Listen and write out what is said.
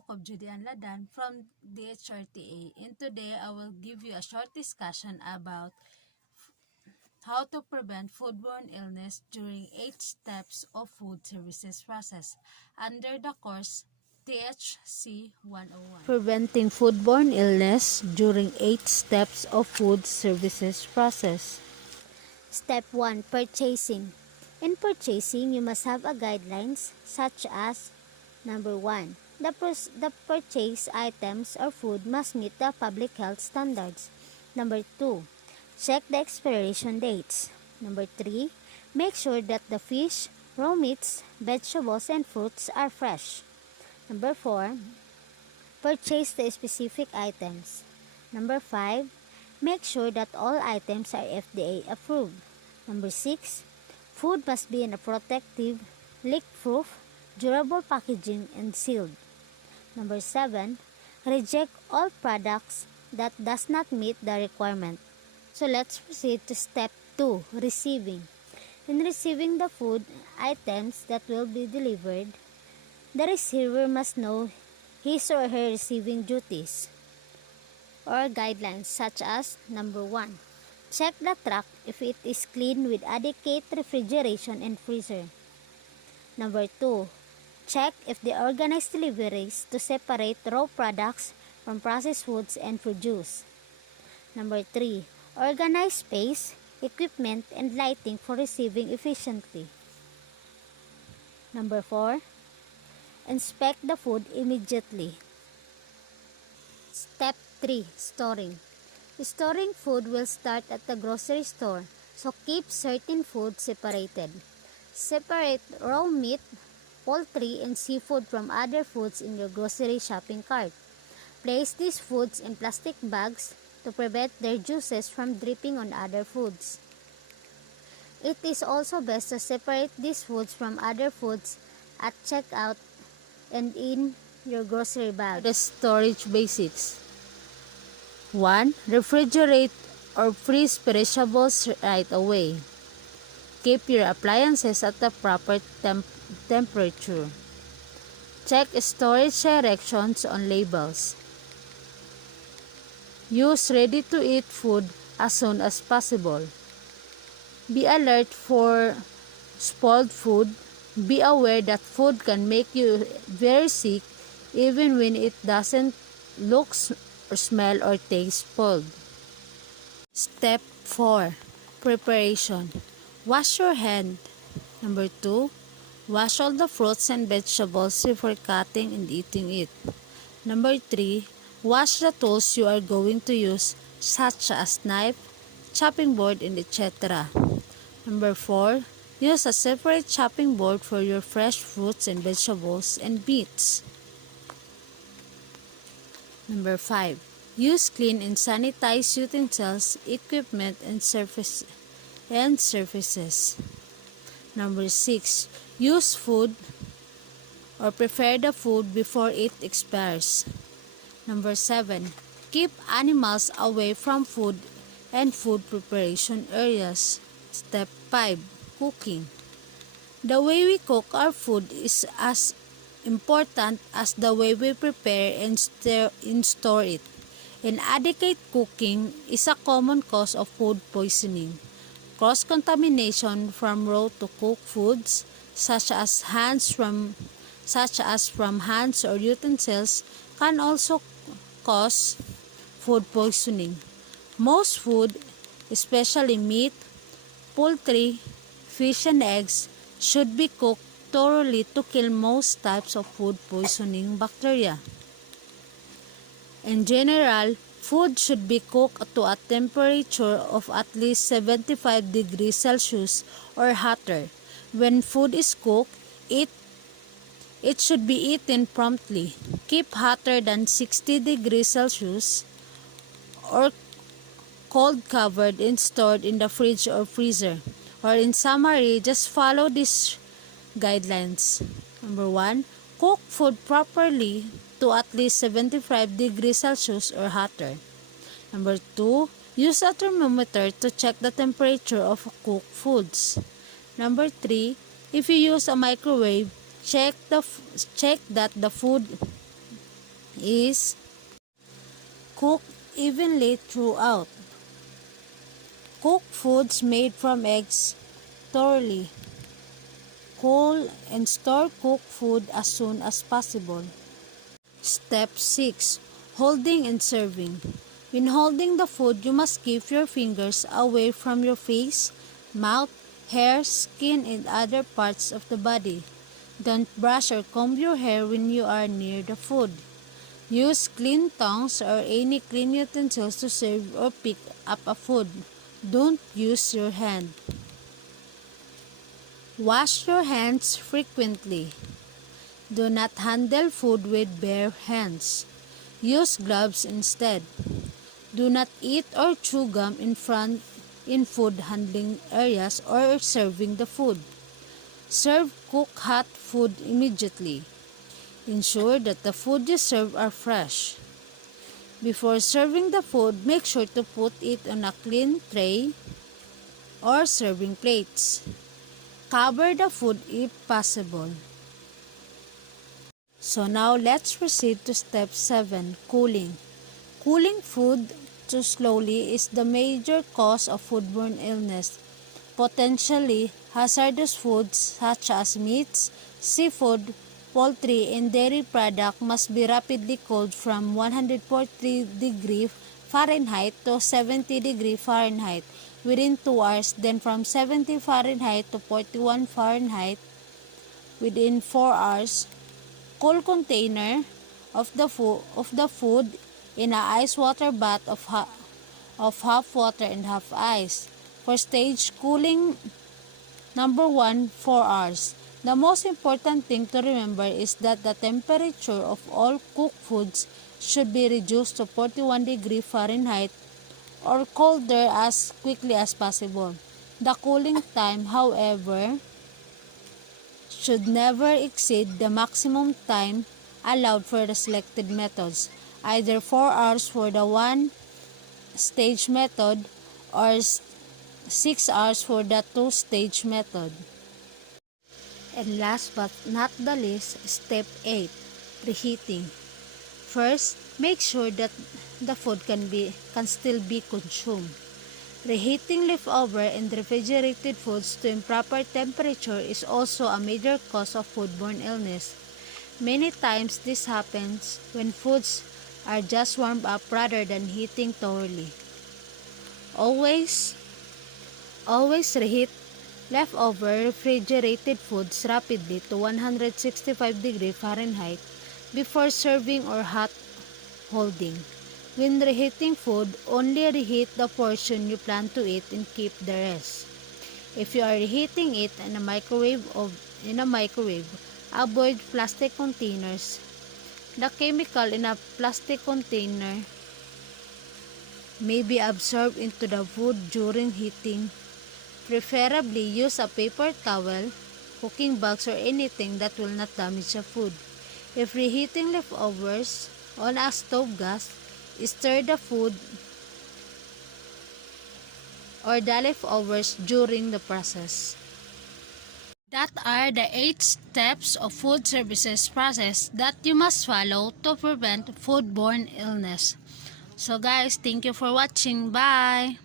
Jacob Judy and Ladan from DHRTA, and today I will give you a short discussion about how to prevent foodborne illness during 8 steps of food services process under the course THC 101. Preventing foodborne illness during 8 steps of food services process. Step 1. Purchasing. In purchasing, you must have a guidelines such as number 1. The purchase items or food must meet the public health standards. Number 2. Check the expiration dates. Number 3. Make sure that the fish, raw meats, vegetables, and fruits are fresh. Number 4. Purchase the specific items. Number 5. Make sure that all items are FDA approved. Number 6. Food must be in a protective, leak-proof, durable packaging and sealed. Number 7. Reject all products that does not meet the requirement. So let's proceed to step 2, receiving. In receiving the food items that will be delivered, the receiver must know his or her receiving duties or guidelines such as number 1. Check the truck if it is clean with adequate refrigeration and freezer. Number 2. Check if they organize deliveries to separate raw products from processed foods and produce. Number 3. Organize space, equipment, and lighting for receiving efficiently. Number 4. Inspect the food immediately. Step 3. Storing. Storing food will start at the grocery store, so keep certain food separated. Separate raw meat, poultry, and seafood from other foods in your grocery shopping cart. Place these foods in plastic bags to prevent their juices from dripping on other foods. It is also best to separate these foods from other foods at checkout and in your grocery bag. The storage basics. 1. Refrigerate or freeze perishables right away. Keep your appliances at the proper temperature. Check storage directions on labels. Use ready-to-eat food as soon as possible. Be alert for spoiled food. Be aware that food can make you very sick even when it doesn't look or smell or taste spoiled. Step 4. Preparation. Wash your hand. Number 2. Wash all the fruits and vegetables before cutting and eating it. Number 3. Wash the tools you are going to use such as knife, chopping board, and etc. Number 4. Use a separate chopping board for your fresh fruits and vegetables and meats. Number 5. Use clean and sanitized utensils, equipment, and surfaces. Number 6. Use food or prepare the food before it expires. Number 7. Keep animals away from food and food preparation areas. Step 5. Cooking. The way we cook our food is as important as the way we prepare and store it. Inadequate cooking is a common cause of food poisoning. Cross-contamination from raw to cooked foods, such as from hands or utensils, can also cause food poisoning. Most food, especially meat, poultry, fish, and eggs, should be cooked thoroughly to kill most types of food poisoning bacteria. In general, food should be cooked to a temperature of at least 75 degrees Celsius or hotter. When food is cooked, it should be eaten promptly. Keep hotter than 60 degrees Celsius or cold covered and stored in the fridge or freezer. Or in summary, just follow these guidelines. Number 1. Cook food properly to at least 75 degrees Celsius or hotter. Number 2. Use a thermometer to check the temperature of cooked foods. Number 3. If you use a microwave, check that the food is cook evenly throughout. Cook foods made from eggs thoroughly. Cool and store cooked food as soon as possible. Step 6. Holding and serving. When holding the food, you must keep your fingers away from your face, mouth, hair, skin, and other parts of the body. Don't brush or comb your hair when you are near the food. Use clean tongs or any clean utensils to serve or pick up a food. Don't use your hand. Wash your hands frequently. Do not handle food with bare hands. Use gloves instead. Do not eat or chew gum in food handling areas or serving the food. Serve cooked hot food immediately. Ensure that the food you serve are fresh. Before serving the food, make sure to put it on a clean tray or serving plates. Cover the food if possible. So now let's proceed to step 7, cooling. Cooling food too slowly is the major cause of foodborne illness. Potentially hazardous foods such as meats, seafood, poultry, and dairy products must be rapidly cooled from 140 degrees Fahrenheit to 70 degrees Fahrenheit within 2 hours, then from 70 Fahrenheit to 41 Fahrenheit within 4 hours. Cool container of the food in a ice water bath of half water and half ice. For stage cooling number 1, 4 hours. The most important thing to remember is that the temperature of all cooked foods should be reduced to 41 degrees Fahrenheit or colder as quickly as possible. The cooling time, however, should never exceed the maximum time allowed for the selected methods, either 4 hours for the one-stage method or 6 hours for the two-stage method. And last but not the least, step 8, reheating. First, make sure that the food can still be consumed. Reheating leftover and refrigerated foods to improper temperature is also a major cause of foodborne illness. Many times this happens when foods are just warmed up rather than heating thoroughly. Always reheat leftover refrigerated foods rapidly to 165 degrees Fahrenheit before serving or hot holding. When reheating food, only reheat the portion you plan to eat and keep the rest. If you are reheating it in a microwave, avoid plastic containers. The chemical in a plastic container may be absorbed into the food during heating. Preferably use a paper towel, cooking bags, or anything that will not damage the food. If reheating leftovers on a stove gas, stir the food or the leftovers during the process. That are the 8 steps of food services process that you must follow to prevent foodborne illness. So guys, thank you for watching. Bye!